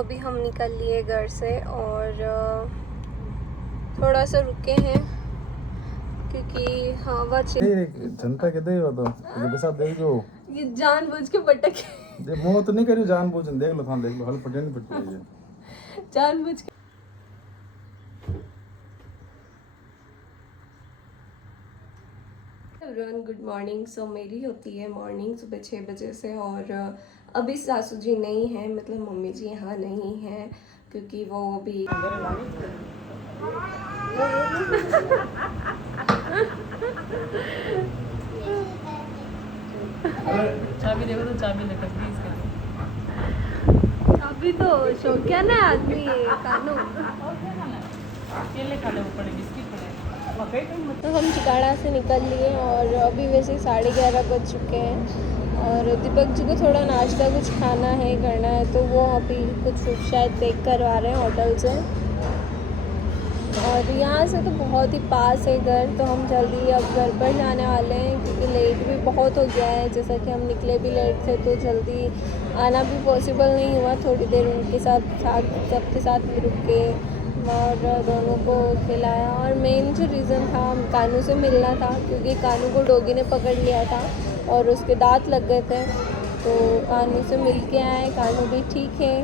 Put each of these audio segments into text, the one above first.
अभी हम निकल लिए घर से और थोड़ा सा रुके हैं क्योंकि हवा जनता के दे हो तो पैसा देख जो ये जानबूझ के भटक दे मौत नहीं करी जानबूझ देख लो थान देख लो हल पटे नहीं पटी है जानबूझ के। Everyone good morning. सो मेरी होती है मॉर्निंग सुबह 6 बजे से और अभी सासू जी नहीं है, मतलब मम्मी जी यहाँ नहीं है क्योंकि वो भी चाबी देखो तो चाबी लटक गई इसके। अभी तो शौकिया ना आदमी है कानू। केले खा ले, वो पड़े बिस्किट पड़े। तो हम चिकाड़ा से निकल लिए और अभी वैसे 11:30 बज चुके हैं और दीपक जी को थोड़ा नाश्ता कुछ खाना है करना है तो वो अभी कुछ शायद देख करवा रहे हैं होटल से। और यहाँ से तो बहुत ही पास है घर, तो हम जल्दी अब घर पर जाने वाले हैं क्योंकि लेट भी बहुत हो गया है। जैसा कि हम निकले भी लेट थे तो जल्दी आना भी पॉसिबल नहीं हुआ। थोड़ी देर उनके साथ सबके साथ भी रुक के और दोनों को खिलाया। और मेन जो रीज़न था कानू से मिलना था क्योंकि कानू को डॉगी ने पकड़ लिया था और उसके दांत लग गए थे, तो कानू से मिल के आए। कानू भी ठीक है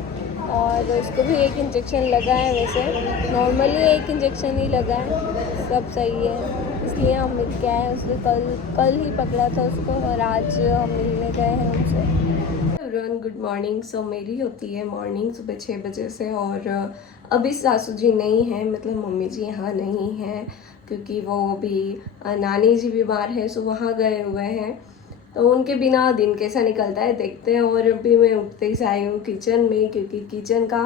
और उसको भी एक इंजेक्शन लगा है, वैसे नॉर्मली एक इंजेक्शन ही लगा है, सब सही है। इसलिए हम मिल के आए। उसने कल ही पकड़ा था उसको और आज हम मिलने गए हैं उनसे। Everyone good morning. सो मेरी होती है मॉर्निंग सुबह 6 बजे से और अभी सासू जी नहीं है, मतलब मम्मी जी यहाँ नहीं है क्योंकि वो भी नानी जी बीमार है, सो वहाँ गए हुए हैं। तो उनके बिना दिन कैसा निकलता है देखते हैं। और अभी मैं उठते ही आई हूँ किचन में क्योंकि किचन का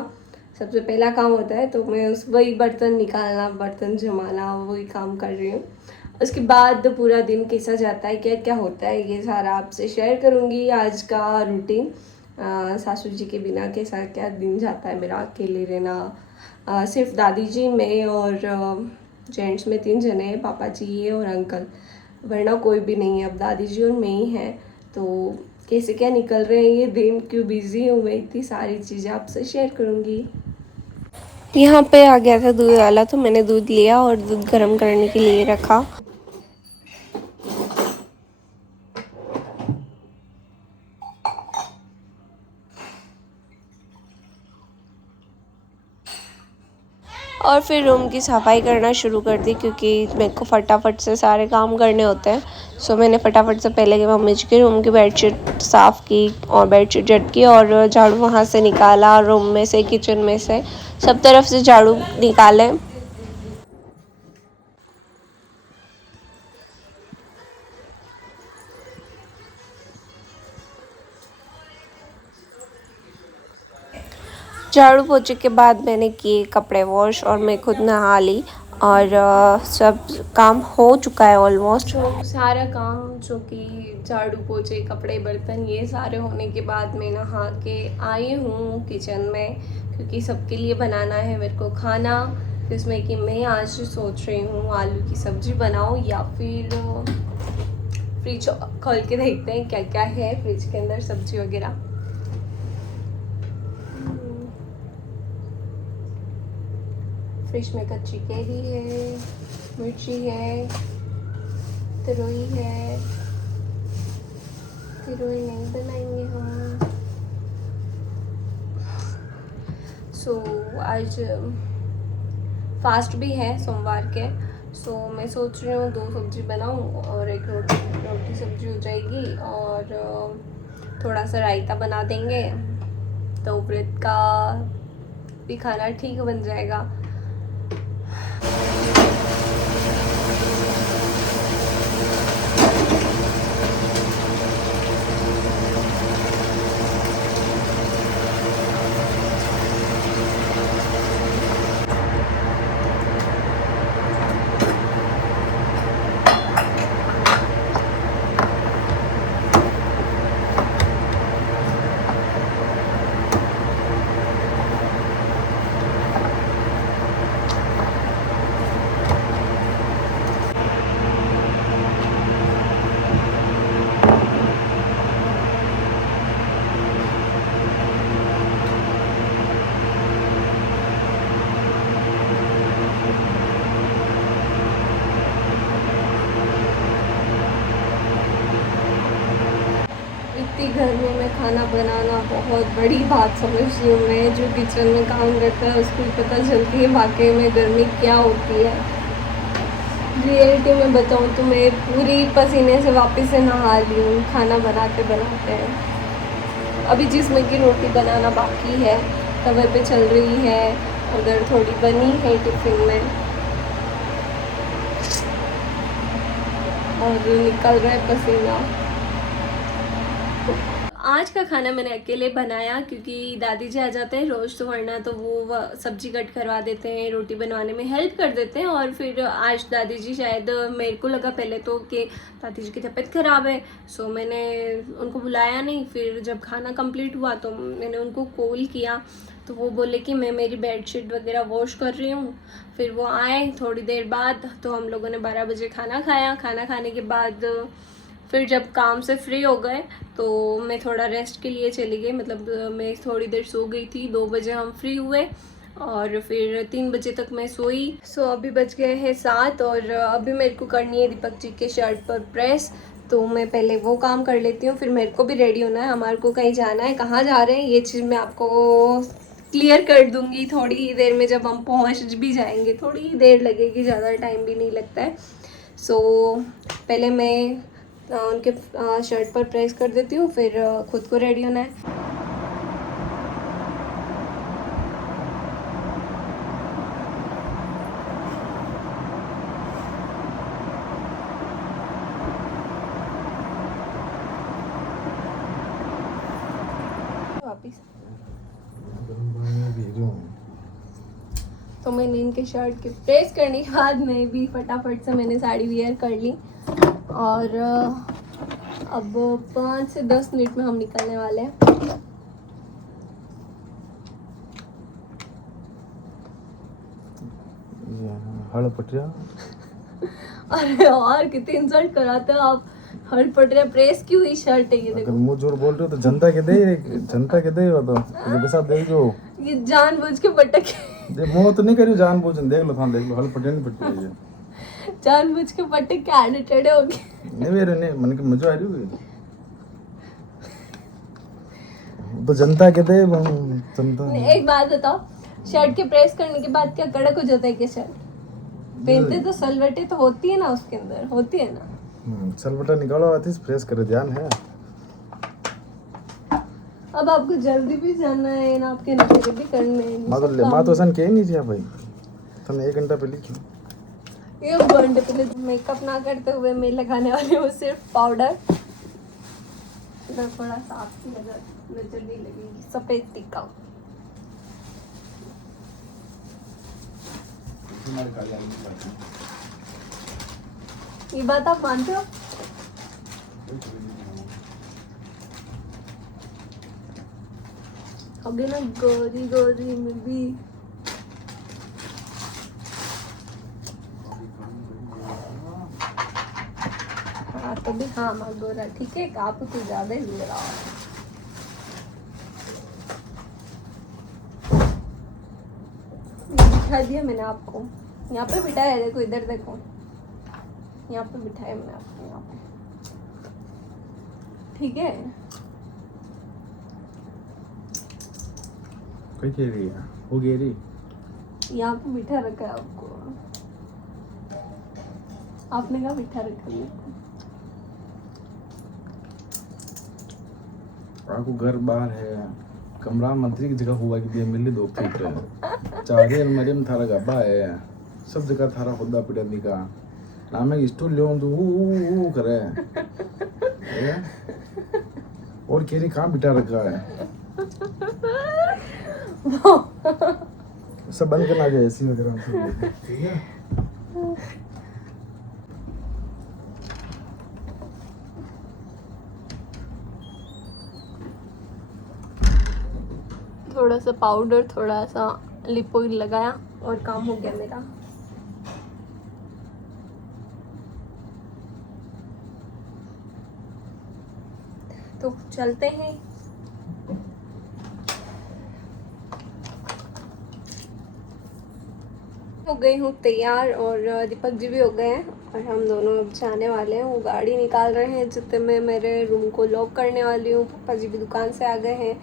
सबसे पहला काम होता है, तो मैं वही बर्तन निकालना, बर्तन जमाना, वही काम कर रही हूँ। उसके बाद पूरा दिन कैसा जाता है, क्या क्या होता है, ये सारा आपसे शेयर करूँगी। आज का रूटीन सासू जी के बिना कैसा क्या दिन जाता है मेरा, अकेले रहना। सिर्फ दादी जी, मैं और जेंट्स में 3 जने हैं, पापा जी ये और अंकल, वरना कोई भी नहीं है। अब दादी जी और मैं ही हैं। तो कैसे क्या निकल रहे हैं ये दिन, क्यों बिज़ी हूँ मैं, इतनी सारी चीज़ें आपसे शेयर करूँगी। यहाँ पे आ गया था दूध वाला, तो मैंने दूध लिया और दूध गर्म करने के लिए रखा। और फिर रूम की सफाई करना शुरू कर दी क्योंकि मेरे को फटाफट से सारे काम करने होते हैं। सो मैंने फटाफट से पहले के मम्मी जी के रूम की बेडशीट साफ़ की और बेडशीट झटकी और झाड़ू वहाँ से निकाला, रूम में से, किचन में से, सब तरफ से झाड़ू निकाले। झाड़ू पोछे के बाद मैंने किए कपड़े वॉश और मैं खुद नहा ली और सब काम हो चुका है ऑलमोस्ट। सारा काम जो कि झाड़ू पोछे कपड़े बर्तन ये सारे होने के बाद मैं नहा के आई हूँ किचन में क्योंकि सबके लिए बनाना है मेरे को खाना, जिसमें कि मैं आज सोच रही हूँ आलू की सब्ज़ी बनाऊँ या फिर फ्रिज खोल के देखते हैं क्या क्या है फ्रिज के अंदर सब्ज़ी वगैरह। फ्रिज में कच्ची केली है, मिर्ची है, तरोई है। तरोई नहीं बनाएंगे हम। सो आज फास्ट भी है सोमवार के। सो मैं सोच रही हूँ 2 सब्ज़ी बनाऊँ और एक रोटी सब्ज़ी हो जाएगी और थोड़ा सा रायता बना देंगे तो व्रत का भी खाना ठीक बन जाएगा। इतनी गर्मी में खाना बनाना बहुत बड़ी बात समझती हूँ मैं। जो किचन में काम करता है उसको ही पता चलती है वाकई में गर्मी क्या होती है। रियलिटी में बताऊँ तो मैं पूरी पसीने से वापस से नहा ली हूँ खाना बनाते बनाते। अभी जिसमें की रोटी बनाना बाकी है, तवे पे चल रही है, उधर थोड़ी बनी है टिफिन में और निकल रहा है पसीना। आज का खाना मैंने अकेले बनाया क्योंकि दादी जी आ जाते हैं रोज़, तो वरना तो वो सब्जी कट करवा देते हैं, रोटी बनवाने में हेल्प कर देते हैं। और फिर आज दादी जी शायद, मेरे को लगा पहले तो कि दादी जी की तबीयत ख़राब है, सो मैंने उनको बुलाया नहीं। फिर जब खाना कंप्लीट हुआ तो मैंने उनको कॉल किया, तो वो बोले कि मैं मेरी बेडशीट वगैरह वॉश कर रही हूँ। फिर वो आए थोड़ी देर बाद, तो हम लोगों ने 12 बजे खाना खाया। खाना खाने के बाद फिर जब काम से फ्री हो गए तो मैं थोड़ा रेस्ट के लिए चली गई, मतलब मैं थोड़ी देर सो गई थी। 2 बजे हम फ्री हुए और फिर 3 बजे तक मैं सोई। सो अभी बज गए हैं 7 और अभी मेरे को करनी है दीपक जी के शर्ट पर प्रेस, तो मैं पहले वो काम कर लेती हूँ। फिर मेरे को भी रेडी होना है, हमारे को कहीं जाना है। कहाँ जा रहे हैं ये चीज़ मैं आपको क्लियर कर दूँगी थोड़ी ही देर में, जब हम पहुँच भी जाएंगे। थोड़ी ही देर लगेगी, ज़्यादा टाइम भी नहीं लगता है। सो पहले मैं उनके शर्ट पर प्रेस कर देती हूँ, फिर खुद को रेडी होना है। वापिस तो मैंने इनके शर्ट के प्रेस करने के बाद मैं भी फटाफट से मैंने साड़ी वेयर कर ली और अब 5 से 10 मिनट में हम निकलने वाले हैं। हड़पटिया अरे और कितने इंसल्ट कराते हो आप। हर पटरे प्रेस की हुई शर्ट है ये, अगर देखो। मुंह जोर बोल रहे हो तो जनता के दे वो तो पैसा दे जो ये जानबूझ के पटक दे मुंह तो नहीं करियो जानबूझ देख लो थान देख लो हड़पटिया नहीं पट्टी है जानबूझ के पटक के आने टेढ़े हो गए। नहीं मेरे नहीं मन के मजा आ रही है तो जनता के दे जनता। एक बात बताओ, शर्ट के प्रेस करने के बाद क्या कड़क हो जाता है क्या शर्ट? पहनते तो सलवटे तो होती है ना, उसके अंदर होती है ना। सलवटा निकालो आती प्रेस करे ध्यान है। अब आपको जल्दी भी जाना है ना, आपके नखरे भी करने हैं। माँ तो सन के नहीं दिया भाई, तुमने 1 घंटा पहले क्यों? ये 1 घंटे पहले मेकअप ना करते हुए मैं लगाने वाली हूँ सिर्फ पाउडर। इधर थोड़ा साफ सी नजर नहीं लगेगी, सफेद टिक्का। ये बात आप मानते हो? अभी ना गोरी गोरी में भी हाँ, तो भी हाँ मैं गोरा ठीक है, आप कुछ ज्यादा ही गोरा हो। बिठा दिया मैंने आपको, यहाँ पे बिठाया है, देखो इधर देखो, यहाँ पे बिठाया मैंने आपको, यहाँ पे ठीक है। कोई कह रही है हो गई रही, यहाँ पे बिठा रखा है आपको, आपने कहा बिठा रखा है। आपको घर बाहर है, कमरा मंत्री की जगह हुआ कि दिया मिली 2 फीट चाहे मरियम थारा गब्बा है, सब जगह थारा खुदा पिटनी का नाम है स्टूल ले तो वो करे है? और केरी कहाँ बिठा रखा है, सब बंद करना चाहिए एसी वगैरह, ठीक है। थोड़ा सा पाउडर, थोड़ा सा लिप ऑयल लगाया और काम हो गया मेरा। तो चलते हैं। हो गई हूँ तैयार और दीपक जी भी हो गए हैं और हम दोनों अब जाने वाले हैं। वो गाड़ी निकाल रहे हैं जितने मैं मेरे रूम को लॉक करने वाली हूँ। पापा जी भी दुकान से आ गए हैं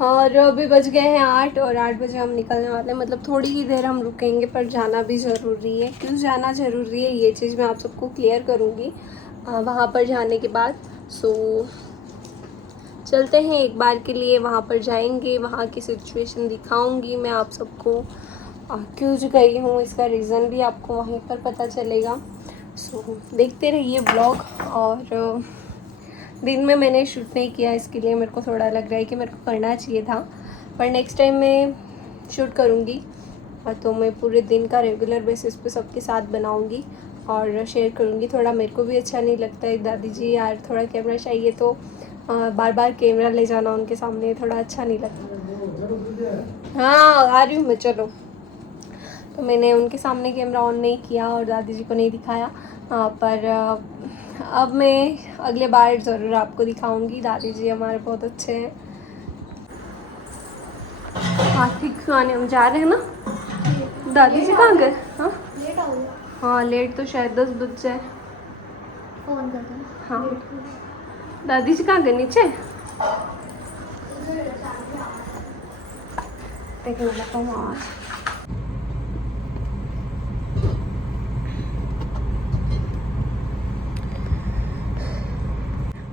और अभी बज गए हैं 8 और 8 बजे हम निकलने वाले हैं। मतलब थोड़ी ही देर हम रुकेंगे पर जाना भी ज़रूरी है। क्यों जाना ज़रूरी है ये चीज़ मैं आप सबको क्लियर करूँगी वहाँ पर जाने के बाद। सो चलते हैं, एक बार के लिए वहाँ पर जाएंगे, वहाँ की सिचुएशन दिखाऊंगी मैं आप सबको। क्यों जो गई हूँ इसका रीज़न भी आपको वहीं पर पता चलेगा। सो देखते रहिए ब्लॉग। और दिन में मैंने शूट नहीं किया, इसके लिए मेरे को थोड़ा लग रहा है कि मेरे को करना चाहिए था, पर नेक्स्ट टाइम मैं शूट करूँगी। और तो मैं पूरे दिन का रेगुलर बेसिस पे सबके साथ बनाऊँगी और शेयर करूँगी। थोड़ा मेरे को भी अच्छा नहीं लगता है, दादी जी यार थोड़ा कैमरा चाहिए तो बार बार कैमरा ले जाना उनके सामने थोड़ा अच्छा नहीं लगता। हाँ आ रही हूँ मैं, चलो। तो मैंने उनके सामने कैमरा ऑन नहीं किया और दादी जी को नहीं दिखाया। पर अब मैं अगले बार ज़रूर आपको दिखाऊंगी। दादी जी हमारे बहुत अच्छे हैं। हाथी खाने हम जा रहे हैं ना। दादी जी कहाँ गए? हाँ लेट हो गया। हाँ लेट तो शायद 10 बज जाए। फोन कर दो। हाँ दादी जी कहाँ गए? नीचे एक मिनट वहाँ।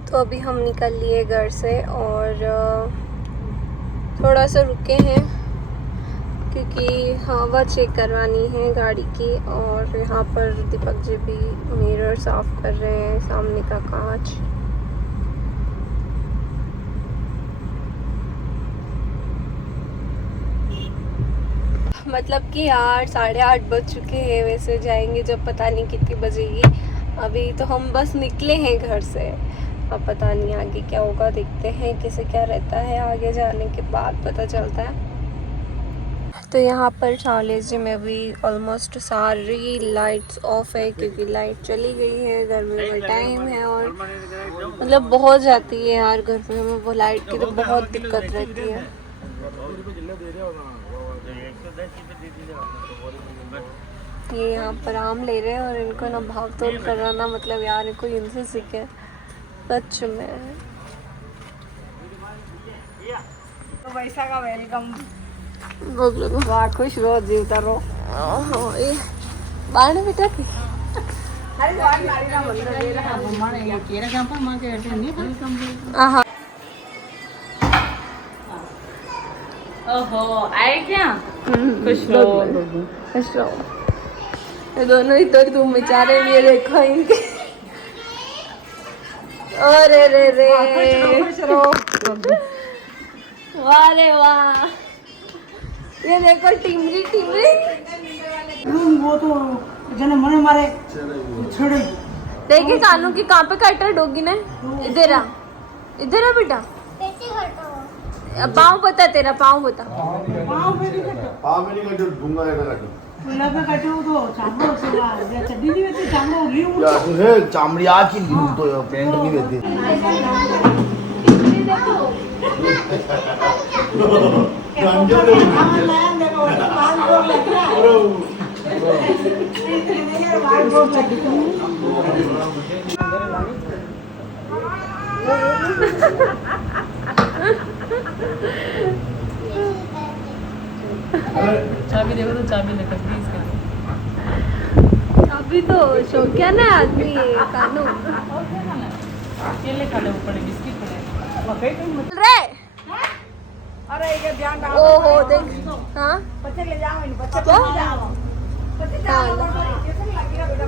तो अभी हम निकल लिए घर से और थोड़ा सा रुके हैं क्योंकि हवा चेक करवानी है गाड़ी की। और यहाँ पर दीपक जी भी मिरर साफ कर रहे हैं, सामने का कांच। मतलब कि 8-8:30 बज चुके हैं। वैसे जाएंगे जब पता नहीं कितनी बजेगी। अभी तो हम बस निकले हैं घर से, अब पता नहीं आगे क्या होगा, देखते हैं कैसे क्या रहता है। आगे जाने के बाद पता चलता है। तो यहाँ पर कॉलेज में अभी ऑलमोस्ट सारी लाइट्स ऑफ है क्योंकि लाइट चली गई है। गर्मी का टाइम है और मतलब बहुत जाती है यार गर्मी में वो लाइट की, तो बहुत दिक्कत रहती है। ये यहाँ पर आम ले रहे हैं और इनको ना भाव तोल कराना, मतलब यार इनको इनसे सीखे सच में। तो वैसा का वेलकम वाह खुश रहो जीवता रहो। ये बाण बेटा की अरे वाह नारी ना मंदिर दे रहा है माने ये केरा कैंपर मां के ऐसे नहीं वेलकम। हाँ ओहो आए क्या? खुश रहो खुश रहो। ये दोनों ही तो तुम बेचारे ये देखो इनके। अरे रे रे खुश रहो। वाह रे वाह, ये देखो टिमरी टिमरी। वो तो जने मने मारे छड़े देखिए कानू की कहाँ पे काटा डोगी ने। इधर आ, इधर आ बेटा। कैसे करता हो? पाँव बता, तेरा पाँव बता। पांव में नहीं कटो, पाव में नहीं कटो, ढूंगा है रखो लगा पे कटे हो तो चामड़ो से या चड्डी नहीं वेती चामड़ो ली उठ यार तुझे चामड़ी आज की ली तो यार पैंट नहीं देती चाबी देखो तो चाबी लटक गई इसके। अभी तो शौकिया ना आदमी है कानू। केले खाने पड़े, बिस्किट पड़े, मकई कहीं रे अरे ये ध्यान डाल। ओहो देख। हाँ बच्चे ले जाओ इन बच्चे क्या? ले जाओ बच्चे जाओ कैसे लगेगा बेटा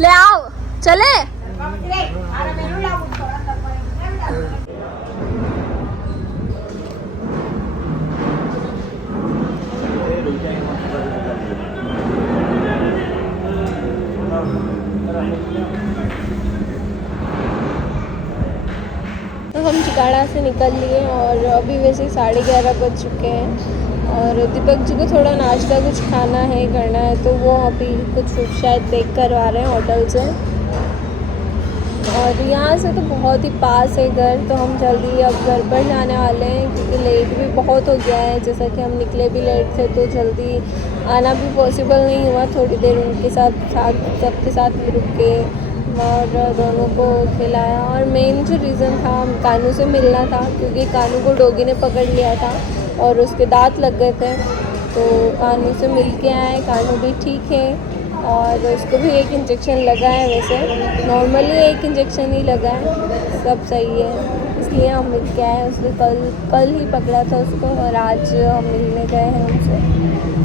ले आओ चले। अरे मेनू ला उसको अंदर पर तो हम चिकाड़ा से निकल लिए और अभी वैसे 11:30 बज चुके हैं। और दीपक जी को थोड़ा नाश्ता कुछ खाना है करना है, तो वो अभी कुछ शायद पैक करवा रहे हैं होटल से। और यहाँ से तो बहुत ही पास है घर, तो हम जल्दी अब घर पर जाने वाले हैं क्योंकि लेट भी बहुत हो गया है। जैसा कि हम निकले भी लेट थे तो जल्दी आना भी पॉसिबल नहीं हुआ। थोड़ी देर उनके साथ सबके साथ रुक के और दोनों को खिलाया। और मेन जो रीज़न था, कानू से मिलना था क्योंकि कानू को डॉगी ने पकड़ लिया था और उसके दांत लग गए थे। तो कानू से मिल के आए, कानू भी ठीक है और उसको भी एक इंजेक्शन लगा है। वैसे नॉर्मली एक इंजेक्शन ही लगा है, सब सही है, इसलिए हम मिल के आए। उसने कल ही पकड़ा था उसको और आज हम मिलने गए हैं उनसे।